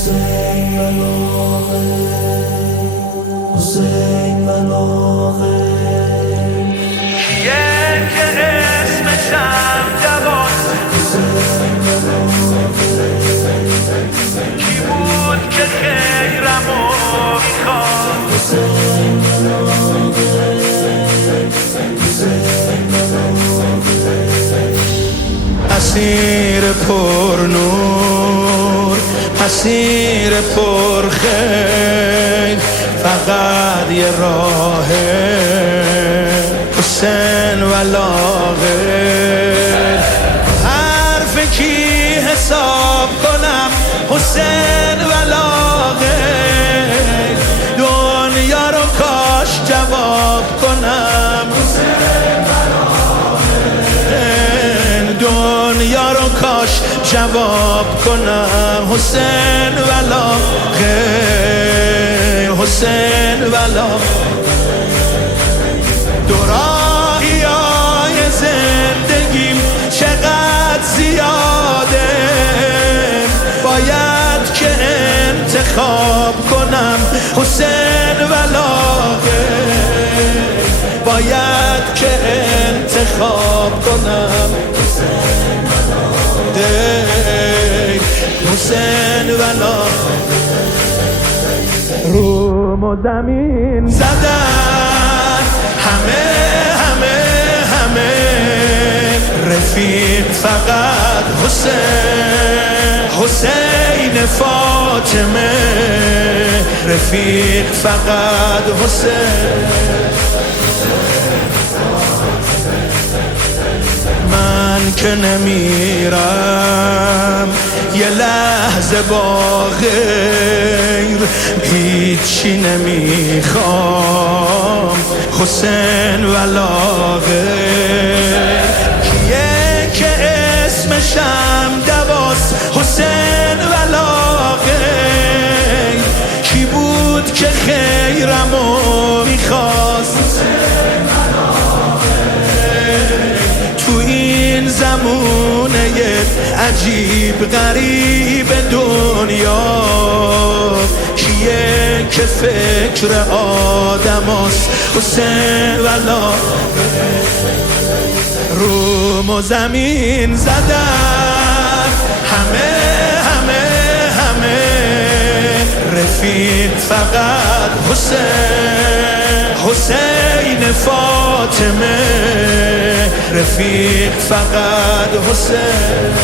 حسین ولاغه حسین ولاغه کیه که اسمشم جواز کی بود که خیرمو میخواد اسیر پر نور اسیر پر خیر فقط یه راهه حسین ولاغه حرف کی حساب کنم حسین ولاغه دنیا رو کاش جواب کنم دنیا رو کاش جواب کنم حسین ولاغه حسین ولاغه دورایای زندگیم چقدر زیاده باید که انتخاب کنم حسین ولاغه باید که انتخاب کنم حسین ولاغه روم و زمین زدن همه رفیق فقط حسین فاطمه رفیق فقط حسین من که نمیرم یه لحظه با غیر هیچی نمیخوام حسین ولاغه کیه که اسمشم دواست حسین ولاغه کی بود که خیرمو میخواست تو این زمونه عجیب غریب دنیا کیه که فکر آدم هست حسین ولاغه روم و زمین زدن همه رفیق فقط حسین فاطمه رفیق فقط حسین